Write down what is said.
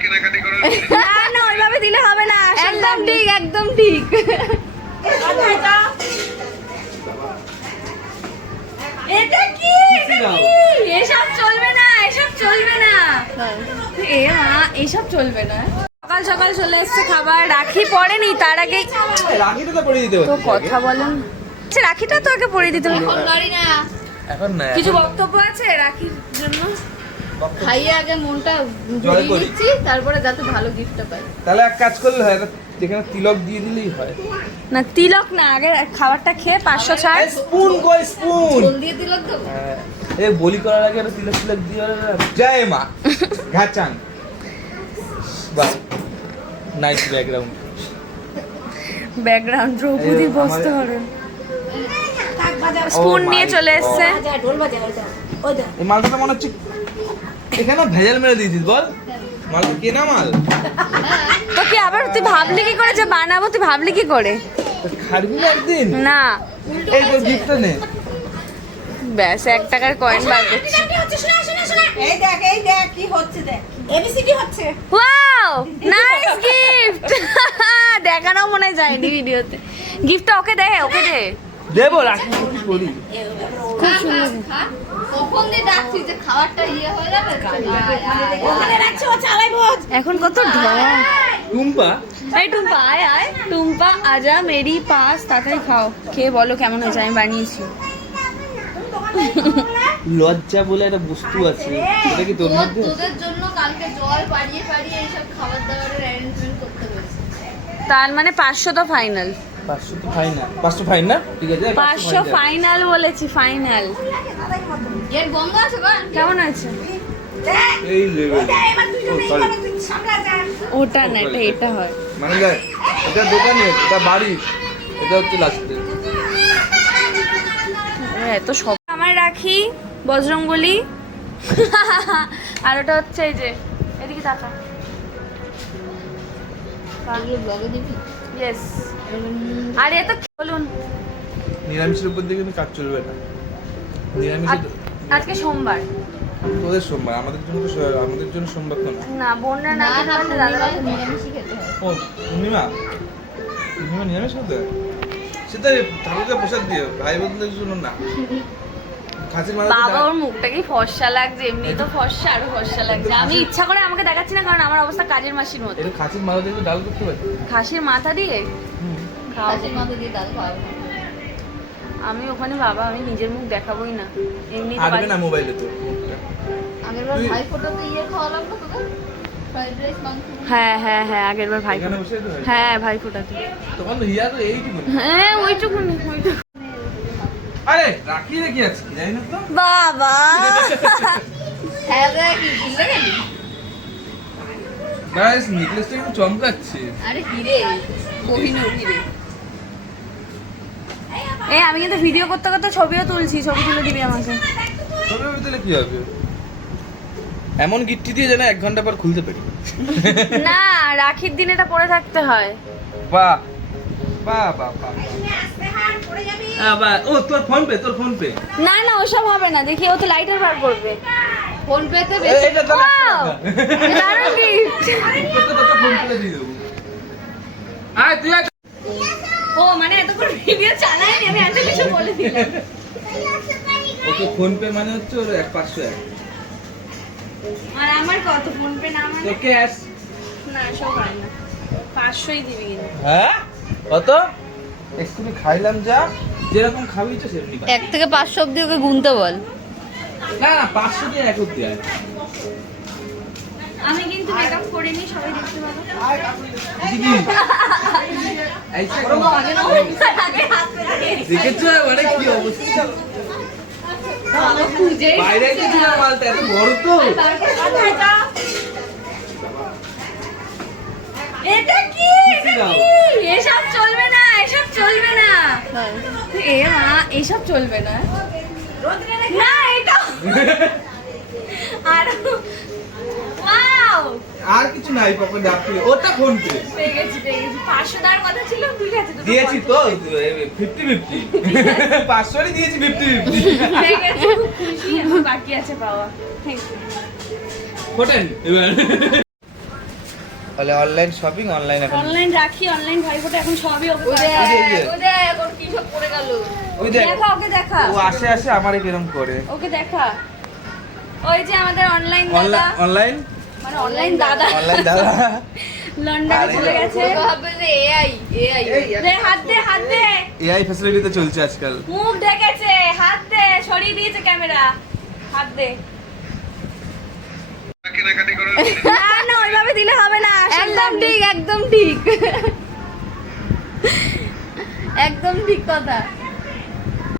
কেনাকাটি করে না না ওইভাবে দিলে হবে না একদম ঠিক একদম ঠিক। এটা কি এটা কি? এসব চলবে না এসব চলবে না। এ এসব চলবে না। সকাল সকাল চলে এসছে খাবার রাখি পড়েনি তার আগে রাখিটা তো পরিয়ে দিতে তো কথা বলেন। আচ্ছা রাখিটা তো আগে পড়ে দিতে হবে। এখন না। কিছু বক্তব্য আছে রাখির জন্য? খাইয়ে আগে মনটা জয় দিচ্ছি তারপরে যাতে ভালো গিফটটা পাই। তাহলে এক কাজ করলে হয় যেখানে তিলক দিয়ে দিলেই হয়। না তিলক না আগে খাবারটা খেয়ে পাঁচশো ছাড়। স্পুন কই স্পুন! দিয়ে দিল তো। এ বলি করার আগে একটা তিলক তিলক দিয়ে জয় মা। ঘাচান বাহ নাইস ব্যাকগ্রাউন্ড ব্যাকগ্রাউন্ড দ্রৌপদী বসতে হবে স্পুন নিয়ে চলে এসছে। এই মালটা মনে হচ্ছে এখানে ভেজাল মেরে দিয়েছিস বল। মালটা কেনা মাল। তো কি আবার তুই ভাবলি কি করে যে বানাবো? তুই ভাবলি কি করে? খাবি না একদিন? না। এই তো গিফটটা নে। ব্যাস এক টাকার কয়েন বার করছি। এই দেখ এই দেখ কি হচ্ছে দেখ। এবিসি কি হচ্ছে? ওয়াও নাইস গিফট দেখানো মনে হয় যায়নি ভিডিওতে। গিফটটা ওকে দে ওকে দে। দেবো রাখি খুব সুন্দর। কখন দিয়ে ডাকছি যে খাবারটা ইয়ে হয়ে যাবে ওখানে রাখছে ও চালাইবো এখন কত টুম্পা? এই টুম্পা আয় আয়। টুম্পা আজা মেরি পাস তাড়াতাড়ি খাও। খেয়ে বলো কেমন হয়েছে আমি বানিয়েছি। লজ্জা বলে একটা বস্তু আছে। এটা কি তোর মধ্যে? তোদের জন্য কালকে জল পাড়িয়ে পাড়িয়ে এইসব খাবার দাবারের অ্যারেঞ্জমেন্ট করতে হয়েছে। তার মানে পাঁচশো তো ফাইনাল পাঁচশো তো ফাইনাল না পাঁচশো ফাইন ঠিক আছে পাঁচশো ফাইনাল বলেছি ফাইনাল আছে গো কেমন আছে? এই লেভেল ওটা না এটা এটা হয়। মানে এটা দোকানে এটা বাড়ি। এটা হচ্ছে লাস্টে এত সব আমার রাখি বজরং বলি আর ওটা হচ্ছে এই যে এদিকে তাকা ইয়েস আর এ তো বলুন। নিরামিষের উপর দিয়ে কিন্তু কাজ চলবে না। নিরামিষ আজকে সোমবার। তোদের সোমবার? আমাদের জন্য তো আমাদের জন্য সোমবার তো না। না বোনরা না না খেতে দাদা নিরামিষই খেতে হয়। ও পূর্ণিমা? পূর্ণিমা নিরামিষ হতে সেটা ঠাকুরকে প্রসাদ দিও ভাই বোনদের জন্য না। খাসির মাংস বাবা ওর মুখটা কি ফর্সা লাগছে এমনি তো ফর্সা আরও ফর্সা লাগছে। আমি ইচ্ছা করে আমাকে দেখাচ্ছি না কারণ আমার অবস্থা কাজের মাসির মতো। খাসির মাংস দিয়ে ডাল করতে পারি খাসির মাথা দিয়ে। খাসির মাথা দিয়ে ডাল খাওয়াবো। আমি ওখানে বাবা আমি নিজের মুখ দেখাবোই না। এমনি আসবে না মোবাইলে তো আগের বার ভাই ফোটাতে ইয়ে খাওয়ালাম না তোকে হ্যাঁ হ্যাঁ হ্যাঁ আগের বার ভাই হয়। হ্যাঁ ভাই ফোটাতে তখন হিয়া তো এইটুকু হ্যাঁ ওইটুকুনি ওইটুকু আরে রাখি রেখে আছি জানি না তো? বাবা! হ্যাঁ রে ভুলে গেলি গাইস নেকলেসটা একটু চমকাচ্ছে আরে হিরে কোহিনুর হিরে এই আমি কিন্তু ভিডিও করতে করতে ছবিও তুলছি ছবি তুলে দিবি আমাকে। তবে ভিতরে কি হবে? এমন গিট্টি দিয়ে যেন এক ঘণ্টা পর খুলতে পারি। না রাখির দিন এটা পরে থাকতে হয়। বাহ বাহ বাহ বাহ। আস্তে হার পড়ে যাবি বাহ। ও তোর ফোন পে তোর ফোন পে। না না ওসব হবে না। দেখি ও তো লাইটার বার করবে। ফোন পেতে বেশি এটা তো দারুণ তো ফোন পে দিয়ে দেবো। আয় তুই ও মানে এতক্ষণ ভিডিও চালাইনি আমি এত কিছু বলে দিলাম। ওকে ফোন পে মানে হচ্ছে ওর এক পাঁচশো এক। আর আমার কত? ফোন পে না মানে? তো ক্যাশ না সব হয় না। পাঁচশোই দিবি কিন্তু। হ্যাঁ? কত? এক্ষুনি খাইলাম যা যেরকম খাবি তো সেরকম এক থেকে পাঁচশো অব্দি ওকে গুনতে বল। না না পাঁচশো দিয়ে এক অব্দি কিন্তু মেকআপ করিনি সবাই দেখতে পাবো। দিদি এইসা করো। দেখেছ মানে কি অবস্থা? বাইরে গেছিলাম মালটা এত বড় তো। এটা কি? এটা দাও। কি এসব চলবে না এসব চলবে না। এ মা এসব চলবে না। না এটা আর আর কিছু নাই পকেটে আপনি ওটা ফোন পে পেয়ে গেছি পেয়ে গেছি। পাঁচশো দেওয়ার কথা ছিল ঠিক আছে দুটো দিয়েছি তো পঞ্চাশ। Fifty fifty. পাঁচশোরই দিয়েছি ফিফটি ফিফটি। পেয়ে গেছি খুব খুশি এখন বাকি আছে পাওয়া থ্যাংক ইউ ফোটেন এবার। তাহলে অনলাইন শপিং অনলাইন এখন। অনলাইন রাখি অনলাইন ভাইফোঁটা এখন সবই ওকে দেখ ওর কি সব পড়ে গেল? ওই দেখ। ওকে দেখা। ও আসে আসে আমারে কিরম করে। ওকে দেখা। ওই যে আমাদের অনলাইন দাদা অনলাইন অনলাইন দাদা। অনলাইন দাদা। লন্ডনে চলে গেছে। ও ভাববে যে এআই এআই দে হাত দে হাত দে। এআই ফ্যাসিলিটিতে চলছে আজকাল। মুখ ঢেকেছে হাত দে সরিয়ে দিয়েছে ক্যামেরা। হাত দে। না না ওইভাবে দিলে হবে না একদম ঠিক একদম ঠিক। একদম ঠিক কথা।